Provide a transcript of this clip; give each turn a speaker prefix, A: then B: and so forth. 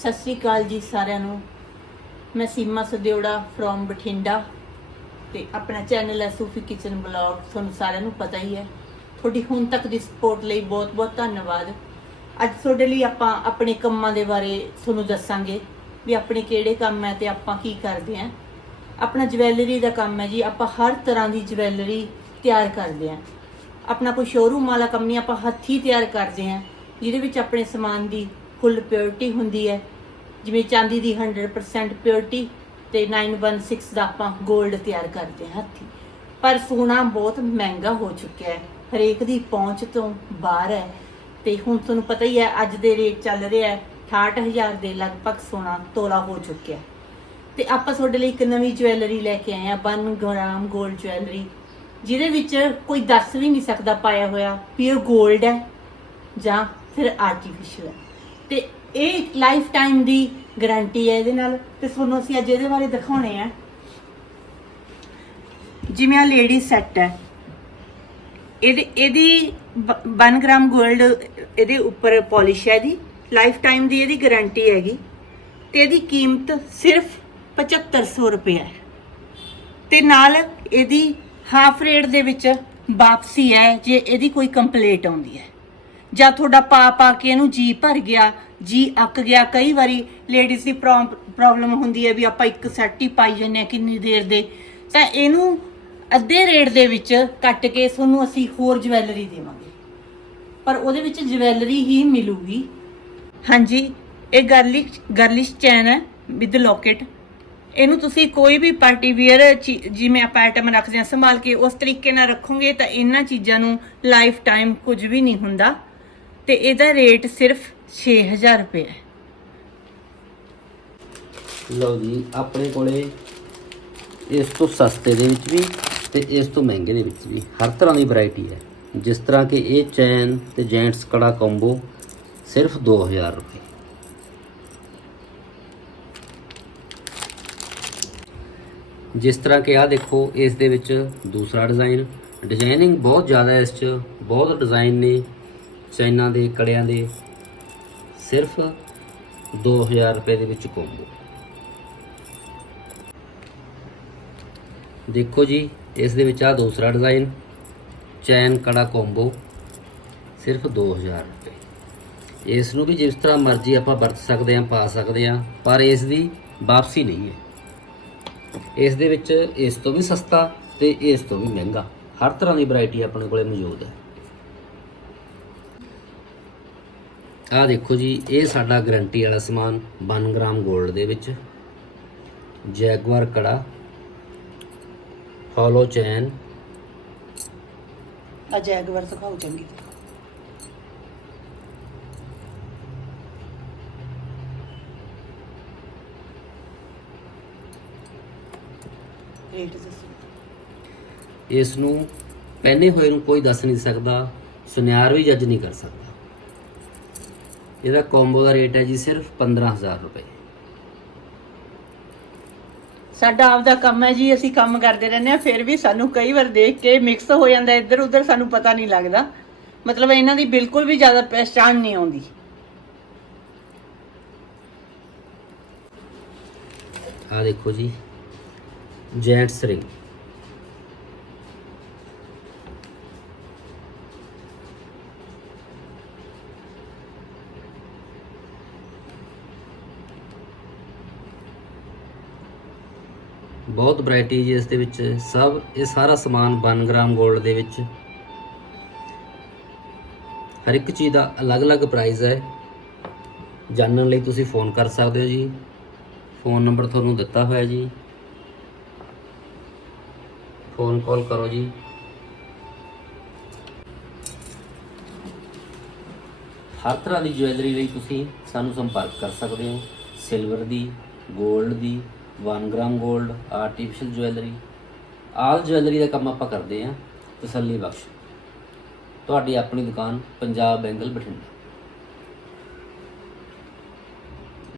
A: ਸਤਿ ਸ੍ਰੀ ਅਕਾਲ ਜੀ ਸਾਰਿਆਂ ਨੂੰ। ਮੈਂ ਸੀਮਾ ਸਦਿਓੜਾ ਫਰੋਮ ਬਠਿੰਡਾ ਤੇ ਆਪਣਾ ਚੈਨਲ ਹੈ ਸੂਫੀ ਕਿਚਨ ਬਲੌਗ ਤੁਹਾਨੂੰ ਸਾਰਿਆਂ ਨੂੰ ਪਤਾ ਹੀ ਹੈ। ਤੁਹਾਡੀ ਹੁਣ ਤੱਕ ਦੀ ਸਪੋਰਟ ਲਈ ਬਹੁਤ-ਬਹੁਤ ਧੰਨਵਾਦ। ਅੱਜ ਤੁਹਾਡੇ ਲਈ ਆਪਾਂ ਆਪਣੇ ਕੰਮਾਂ ਦੇ ਬਾਰੇ ਤੁਹਾਨੂੰ ਦੱਸਾਂਗੇ ਵੀ ਆਪਣੇ ਕਿਹੜੇ ਕੰਮ ਹੈ ਤੇ ਆਪਾਂ ਕੀ ਕਰਦੇ ਹਾਂ। ਆਪਣਾ ਜਵੈਲਰੀ ਦਾ ਕੰਮ ਹੈ ਜੀ, ਆਪਾਂ ਹਰ ਤਰ੍ਹਾਂ ਦੀ ਜਵੈਲਰੀ ਤਿਆਰ ਕਰਦੇ ਹਾਂ। ਆਪਣਾ ਕੋਈ ਸ਼ੋਰੂਮ ਵਾਲਾ ਕੰਮ ਨਹੀਂ, ਆਪਾਂ ਹੱਥੀ ਤਿਆਰ ਕਰਦੇ ਹਾਂ, ਜਿਹਦੇ ਵਿੱਚ ਆਪਣੇ ਸਮਾਨ ਦੀ ਫੁੱਲ ਪਿਓਰਟੀ ਹੁੰਦੀ ਹੈ। ਜਿਵੇਂ ਚਾਂਦੀ ਦੀ 100% ਪਿਓਰਿਟੀ ਤੇ 916 ਦਾ ਆਪਾਂ 골ਡ ਤਿਆਰ ਕਰਦੇ ਹਾਂ ਹੱਥੀ। ਪਰ ਸੋਨਾ ਬਹੁਤ ਮਹਿੰਗਾ ਹੋ ਚੁੱਕਿਆ ਹੈ। ਹਰੇਕ ਦੀ ਪਹੁੰਚ ਤੋਂ ਬਾਹਰ ਹੈ। ਤੇ ਹੁਣ ਤੁਹਾਨੂੰ ਪਤਾ ਹੀ ਹੈ, ਅੱਜ ਦੇ ਰੇਟ ਚੱਲ ਰਿਹਾ ਹੈ। 68000 ਦੇ ਲਗਭਗ ਸੋਨਾ ਤੋਲਾ ਹੋ ਚੁੱਕਿਆ ਤੇ ਆਪਾਂ ਤੁਹਾਡੇ ਲਈ ਇੱਕ ਨਵੀਂ ਜੁਐਲਰੀ ਲੈ ਕੇ ਆਏ ਆ 1 ਗ੍ਰਾਮ 골ਡ ਜੁਐਲਰੀ ਜਿਹਦੇ ਵਿੱਚ ਕੋਈ ਦੱਸ ਵੀ ਨਹੀਂ ਸਕਦਾ ਪਾਇਆ ਹੋਇਆ ਵੀ ਇਹ 골ਡ ਹੈ ਜਾਂ ਫਿਰ ਆਰਟੀਫੀਸ਼ੀਅਲ ਹੈ। ਤੇ ਇਹ ਲਾਈਫ ਟਾਈਮ ਦੀ ਗਾਰੰਟੀ ਹੈ ਇਹਦੇ ਨਾਲ। ਤੇ ਤੁਹਾਨੂੰ ਅਸੀਂ ਅੱਜ ਇਹਦੇ ਬਾਰੇ ਦਿਖਾਉਣੇ ਆ। ਜਿਵੇਂ ਆ ਲੇਡੀ ਸੈੱਟ ਹੈ। ਇਹਦੀ ਇਹਦੀ 1 ਗ੍ਰਾਮ 골ਡ ਇਹਦੇ ਉੱਪਰ ਪਾਲਿਸ਼ ਹੈ ਦੀ ਲਾਈਫ ਟਾਈਮ ਦੀ ਇਹਦੀ ਗਾਰੰਟੀ ਹੈਗੀ। ਤੇ ਇਹਦੀ ਕੀਮਤ ਸਿਰਫ 7500 ਰੁਪਏ ਹੈ। ਤੇ ਨਾਲ ਇਹਦੀ ਹਾਫ ਰੇਟ ਦੇ ਵਿੱਚ ਵਾਪਸੀ ਹੈ, ਜੇ ਇਹਦੀ ਕੋਈ ਕੰਪਲੇਂਟ ਆਉਂਦੀ ਹੈ। ਜਾਂ ਤੁਹਾਡਾ ਪਾ ਪਾ ਕੇ ਇਹਨੂੰ ਜੀ ਭਰ ਗਿਆ, ਜੀ ਅੱਕ ਗਿਆ, ਕਈ ਵਾਰੀ ਲੇਡੀਜ਼ ਦੀ ਪ੍ਰੋਬਲਮ ਹੁੰਦੀ ਹੈ ਵੀ ਆਪਾਂ ਇੱਕ ਸੈੱਟ ਹੀ ਪਾਈ ਜਾਂਦੇ ਹਾਂ ਕਿੰਨੀ ਦੇਰ ਦੇ। ਤਾਂ ਇਹਨੂੰ ਅੱਧੇ ਰੇਟ ਦੇ ਵਿੱਚ ਕੱਟ ਕੇ ਤੁਹਾਨੂੰ ਅਸੀਂ ਹੋਰ ਜਵੈਲਰੀ ਦੇਵਾਂਗੇ। ਪਰ ਉਹਦੇ ਵਿੱਚ ਜਵੈਲਰੀ ਹੀ ਮਿਲੂਗੀ। ਹਾਂਜੀ, ਇਹ ਗਰਲਿਸ਼ ਗਰਲਿਸ਼ ਚੈਨ ਹੈ ਵਿਦ ਲੋਕਟ ਇਹਨੂੰ ਤੁਸੀਂ ਕੋਈ ਵੀ ਪਾਰਟੀ ਵੇਅਰ ਜਿਵੇਂ ਆਪਾਂ ਆਈਟਮ ਰੱਖਦੇ ਹਾਂ, ਸੰਭਾਲ ਕੇ ਉਸ ਤਰੀਕੇ ਨਾਲ ਰੱਖੋਗੇ ਤਾਂ ਇਹਨਾਂ ਚੀਜ਼ਾਂ ਨੂੰ ਲਾਈਫ ਟਾਈਮ ਕੁਝ ਵੀ ਨਹੀਂ ਹੁੰਦਾ। ਤੇ ਇਹਦਾ ਰੇਟ ਸਿਰਫ 6000 ਰੁਪਏ ਹੈ।
B: ਲਓ ਜੀ, ਆਪਣੇ ਕੋਲੇ ਇਸ ਤੋਂ ਸਸਤੇ ਦੇ ਵਿੱਚ ਵੀ ਤੇ ਇਸ ਤੋਂ ਮਹਿੰਗੇ ਦੇ ਵਿੱਚ ਵੀ ਹਰ ਤਰ੍ਹਾਂ ਦੀ ਵੈਰਾਈਟੀ ਹੈ। ਜਿਸ ਤਰ੍ਹਾਂ ਕਿ ਇਹ ਚੈਨ ਤੇ ਜੈਂਟਸ ਕੜਾ ਕੰਬੋ ਸਿਰਫ 2000 ਰੁਪਏ। ਜਿਸ ਤਰ੍ਹਾਂ ਕਿ ਆਹ ਦੇਖੋ, ਇਸ ਦੇ ਵਿੱਚ ਦੂਸਰਾ ਡਿਜ਼ਾਈਨ ਡਿਜ਼ਾਈਨਿੰਗ ਬਹੁਤ ਜ਼ਿਆਦਾ ਇਸ 'ਚ, ਬਹੁਤ ਡਿਜ਼ਾਈਨ ਨੇ। ਚੈਨਾਂ ਦੇ, ਕੜਿਆਂ ਦੇ, ਸਿਰਫ 2000 ਰੁਪਏ ਦੇ ਵਿੱਚ ਕੰਬੋ ਦੇਖੋ ਜੀ, ਇਸ ਦੇ ਵਿੱਚ ਆ ਦੂਸਰਾ ਡਿਜ਼ਾਈਨ ਚੈਨ ਕੜਾ ਕੰਬੋ ਸਿਰਫ 2000 ਰੁਪਏ। ਇਸ ਨੂੰ ਵੀ ਜਿਸ ਤਰ੍ਹਾਂ ਮਰਜ਼ੀ ਆਪਾਂ ਵਰਤ ਸਕਦੇ ਹਾਂ, ਪਾ ਸਕਦੇ ਹਾਂ, ਪਰ ਇਸ ਦੀ ਵਾਪਸੀ ਨਹੀਂ ਹੈ। ਇਸ ਦੇ ਵਿੱਚ ਇਸ ਤੋਂ ਵੀ ਸਸਤਾ ਤੇ ਇਸ ਤੋਂ ਵੀ ਮਹਿੰਗਾ। ਹਰ ਤਰ੍ਹਾਂ ਦੀ ਵੈਰਾਈਟੀ ਆਪਣੇ ਕੋਲੇ ਮੌਜੂਦ ਹੈ। ਆਹ ਦੇਖੋ ਜੀ ਇਹ ਸਾਡਾ ਗਾਰੰਟੀ ਵਾਲਾ ਸਮਾਨ 1 ਗ੍ਰਾਮ 골ਡ ਦੇ ਵਿੱਚ। ਜੈਗਵਾਰ ਕੜਾ ਫੋਲੋ ਚੈਨ
A: ਆ ਜੈਗਵਰ ਦਿਖਾਓ ਚੰਗੀ। ਰੇਟ
B: ਇਸ ਨੂੰ ਪਹਿਨੇ ਹੋਏ ਨੂੰ ਕੋਈ ਦੱਸ ਨਹੀਂ ਸਕਦਾ ਸੁਨਿਆਰ ਵੀ ਜੱਜ ਨਹੀਂ ਕਰ ਸਕਦਾ। ਇਹਦਾ ਕੰਬੋ ਦਾ ਰੇਟ ਹੈ ਜੀ ਸਿਰਫ 15000 ਰੁਪਏ।
A: ਸਾਡਾ ਆਪਦਾ ਕੰਮ ਹੈ ਜੀ ਅਸੀਂ ਕੰਮ ਕਰਦੇ ਰਹਿੰਦੇ ਆ ਫਿਰ ਵੀ ਸਾਨੂੰ ਕਈ ਵਾਰ ਦੇਖ ਕੇ ਮਿਕਸ ਹੋ ਜਾਂਦਾ ਇੱਧਰ ਉੱਧਰ ਸਾਨੂੰ ਪਤਾ ਨਹੀਂ ਲੱਗਦਾ। ਮਤਲਬ ਇਹਨਾਂ ਦੀ ਬਿਲਕੁਲ ਵੀ ਜ਼ਿਆਦਾ ਪਛਾਣ ਨਹੀਂ ਆਉਂਦੀ।
B: ਆਹ ਦੇਖੋ ਜੀ ਜੈਂਟਸ ਰਿੰਗ ਬਹੁਤ ਵੈਰਾਈਟੀ ਜੀ ਇਸ ਦੇ ਵਿੱਚ। ਸਭ, ਇਹ ਸਾਰਾ ਸਮਾਨ 1 ਗ੍ਰਾਮ 골ਡ ਦੇ ਵਿੱਚ। ਹਰ ਇੱਕ ਚੀਜ਼ ਦਾ ਅਲੱਗ-ਅਲੱਗ ਪ੍ਰਾਈਸ ਹੈ। ਜਾਣਨ ਲਈ ਤੁਸੀਂ ਫੋਨ ਕਰ ਸਕਦੇ ਹੋ ਜੀ। ਫੋਨ ਨੰਬਰ ਤੁਹਾਨੂੰ ਦਿੱਤਾ ਹੋਇਆ ਜੀ। ਫੋਨ ਕਾਲ ਕਰੋ ਜੀ। ਹਰ ਤਰ੍ਹਾਂ ਦੀ ਜੁਐਲਰੀ ਲਈ ਤੁਸੀਂ ਸਾਨੂੰ ਸੰਪਰਕ ਕਰ ਸਕਦੇ ਹੋ। ਸਿਲਵਰ ਦੀ 골ਡ ਦੀ 1 ਗ੍ਰਾਮ 골ਡ ਆਰਟੀਫੀਸ਼ੀਅਲ ਜੁਐਲਰੀ ਆਲ ਜੁਐਲਰੀ ਦਾ ਕੰਮ ਆਪਾਂ ਕਰਦੇ ਹਾਂ ਤਸੱਲੀ ਬਖਸ਼। ਤੁਹਾਡੀ ਆਪਣੀ ਦੁਕਾਨ ਪੰਜਾਬ ਬੈਂਗਲ ਬਠਿੰਡਾ।